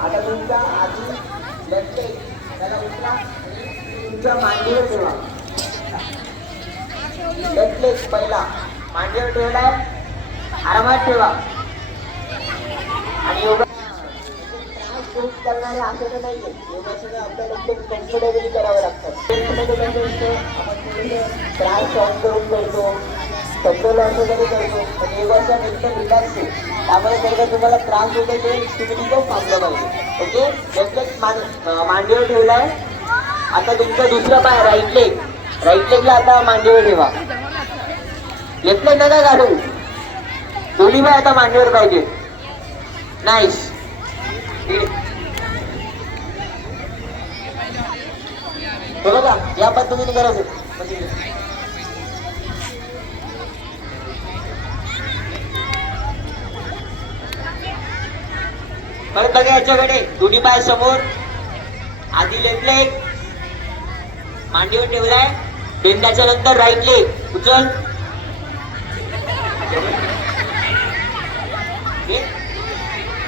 आता तुमचा आधी लटके त्याला उचला. तुमच्या मांडीवर ठेवा. लेफ्ट पहिला. मांडीवर ठेवलाय. आरामात ठेवा. आणि योगा त्रास खूप करणारे आसनं नाहीये. योगासनं आपल्याला एकदम कम्फर्टेबली करावं लागतात आपण थोडंसं त्रास सहन करून कंट्रोल असं करतो पण योगासन एकदम रिलॅक्स आहे त्यामुळे जर का तुम्हाला त्रास होत ते तुम्ही थांबलं पाहिजे ओके लेफ्ट मान अं, मांडीवर ठेवलाय आता तुमचा दुसरा पाय राईट लेग राईट लेगला आता मांडीवर ठेवा लेफ्ट लेग नका काढू दोन्ही पाय आता मांडीवर पाहिजे नाईस हे बघा या पद्धतीने करायचं परत बघा याच्याकडे. दोन्ही पाय समोर. आधी लेफ्ट लेग मांडीवर ठेवलाय. देन नंतर राईट लेग उचल.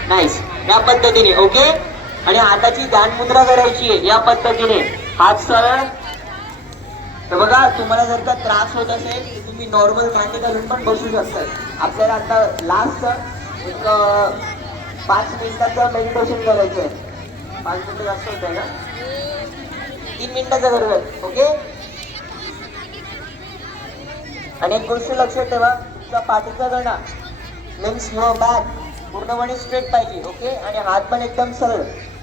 नाईस या पद्धतीने ओके? आणि हाताची ध्यान मुद्रा करायची आहे या पद्धतीने. हात सरळ. तर बघा तुम्हाला जर का त्रास होत असेल तुम्ही नॉर्मल मांडी घालून पण बसू शकता. आपल्याला आता लास्ट एक पाच मिनिटाचं मेडिटेशन करायचं आहे. पाच मिनिटं जास्त होत आहे का तीन मिनिटाचं करूया ओके आणि एक गोष्ट लक्षात ठेवा तुमचा पाठीचा गणा मीन्स युअर बॅक पूर्णपणे स्ट्रेट पाहिजे ओके आणि हात पण एकदम सरळ.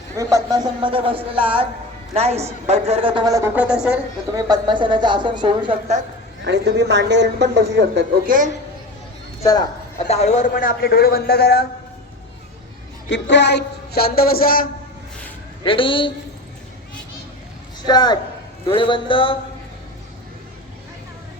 तुम्ही पद्मासनमध्ये बसलेला आहात नाईस बट जर का तुम्हाला दुखत असेल तर तुम्ही पद्मासनाचं आसन सोडू शकतात आणि तुम्ही मांडे पण बसू शकतात ओके चला आता हळूहळूपणे आपले डोळे बंद करा. किप राईट शांत बसा. रेडी स्टार्ट डोळे बंद.